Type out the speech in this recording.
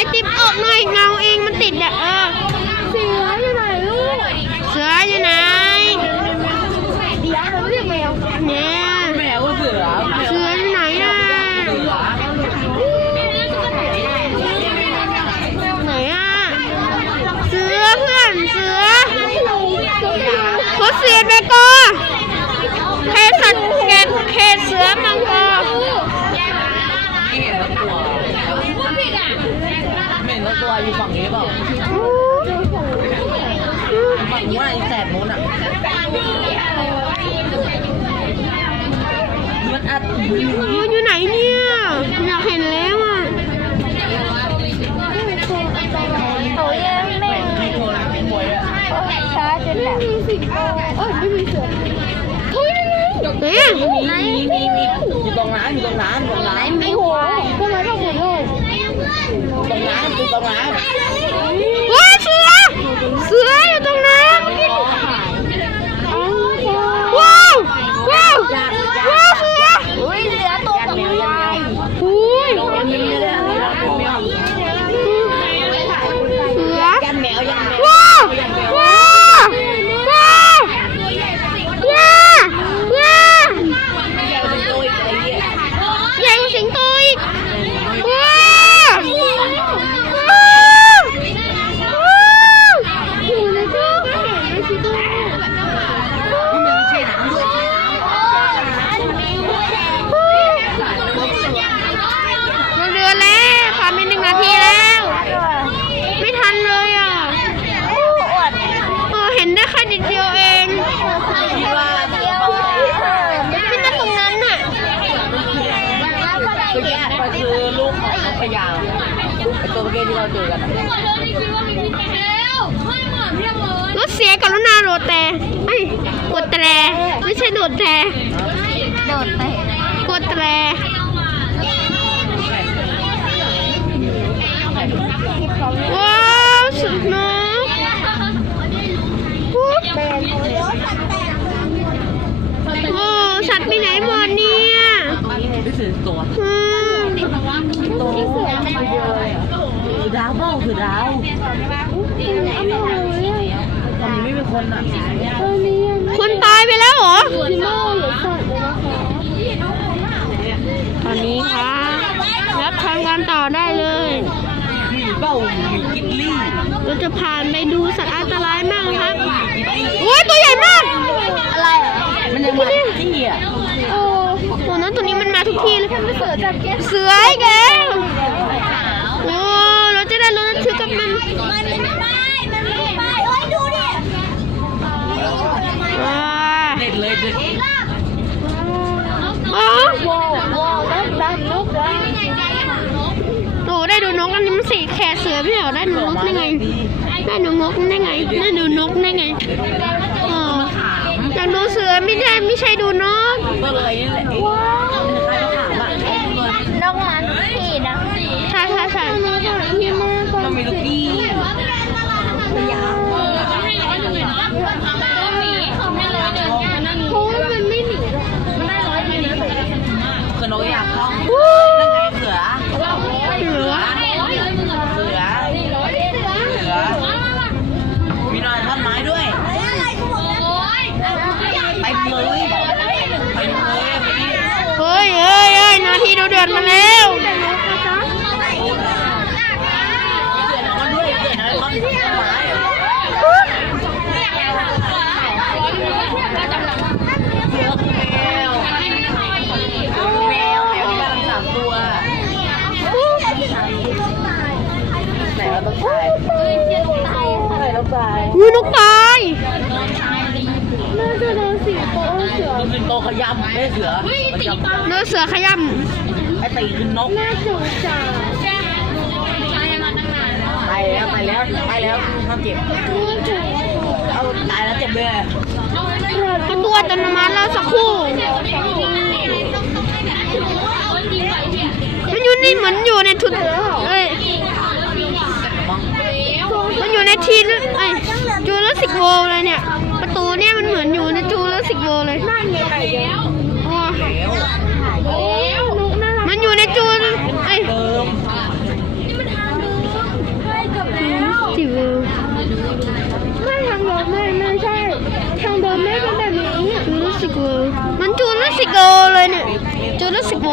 อกหน่อยเงาเองมันติดอะเออเสืออยู่ไหนลูกเสืออยู่ไหนเดี๋ยวมันเรียกแมวเนี่ยแมวก็เสือเสืออยู่ไหนอะเสือไหนอะเสือเพื่อนเสือโคเสียไปกอเคสัตว์เกตเคเสือมังกร ไม่เห็นแล้วตัวไม่เห็นแล้วตัว อยู่ฝั่งนี้เปล่าฝั่งนู้นไอ้แสบนู้นอะมันอัดมันอยู่ไหนเนี่ย อยากเห็นแล้วอะเขาแย่งแม่งมีคนมวยอะช้าจนแบบเออไม่มีเสือเฮ้ยไหนอะมีมีมีอยู่ตรงน้ำอยู่ตรงน้ำตรงน้ำมีหัวทำไมต้องหมุนเลย ตรงน้ำอยู่ตรงน้ำ ว้าเสือ เสืออยู่ตรงนั้นว้าวว้าวว้าวเสือ อุ้ยเสือตัวกับควาย อุ้ย มันมีเลย เสือ ยันแมวยันแมว ว้าวว้าวว้าวว้าวว้าว เป็นตัวอีกอะไรเงี้ย ใหญ่กว่าสิงโตอีกว้าวว้าวว้าวอยู่ในตู้ก็เห็นไม่ใช่ตู้ นี่มันใช่น้ำด้วย เราเรือแล้วผ่านไปหนึ่งนาทีแล้ว ไม่ทันเลยอะเออเห็นได้แค่นิดเดียวเอง คิดว่า ไม่ได้ตรงนั้นน่ะ คือแยกไปคือลูกของนกพยาง ไอตัวเมื่อกี้ที่เราเจอกันรถเสียกับรถนาโรแต่เอ้ยกดแตรไม่ใช่โดดแตรโดดไปกดแตรว้าวสุดนกปุ๊บโอ้สัตว์ไปไหนหมดเนี่ย นี่คือตัว อืม คือดาวเปล่าคือดาวตอนนี้ไม่มีคนอะคนตายไปแล้วเหรอพี่โม่หรือสัตว์เลยนะคะตอนนี้ค่ะ รับทำงานต่อได้เลยมีเป้ามีกิตลี่เราจะผ่านไปดูสัตว์อันตรายมากครับโอ้ยตัวใหญ่มาก อะไรอะมันยังมาที่อะโอ้ตัวนั้นตัวนี้มันมาทุกทีเลยไม่เสือจับแก้เสือไอ้แกโอ้เราจะได้รถนัดชื่อกับมัน มันไม่ไปมันไม่ไปโอ้ยดูดิ ว้า เด็ดเลยเด็ด อ๋อว้าวว้าวนั่นนั่นนกนะโอ้ได้ดูนกอันนี้มันสีแขกเสือไม่เหรอได้ดูนกได้ไงได้ดูนกได้ไงได้ดูนกได้ไงอ๋ออยากดูเสือไม่ใช่ไม่ใช่ดูนกก็เลยนี่แหละว้าวใครมาถามอะนกมันขีดอะใช่ใช่ใช่พี่มากมันมีลูกกี้ เพราะว่ามันไม่หนีหรอกมันได้ร้อยเดียวนะ คือนกอยากเข้า วู้ นั่นไงเสือ เสือ เสือ เสือ มีรอยท่อนไม้ด้วยไปเลยไปเลย เฮ้ยเฮ้ยเฮ้ยนาทีดู เดือดมาแล้วเสือท่อนด้วยเสือท่อนไม้เสือเสือคือแมวแมวแมวมีกำลังสามตัวไหนเราต้องตายไหนเราตายอุ้ยนกตายน่าจะโดนสีโป๊เสือมันเป็นโตขยำไม่ใช่เสือมันจะเนื้อเสือขย่ไอ ตีคือนกน่าสงสารตายแล้วตายแล้วตายแล้วห้าเจ็บเอาตายแล้วเจ็บเลยำก็ตัวอัตโนมัติแล้วสักครู่มันอยู่นี่เหมือนอยู่ในทุนเอ้ยมันอยู่ในทีนไอ้จูราสสิกโวเลย มันจูนรู้สึกโลเลยเนี่ยจูนรู้สิกโล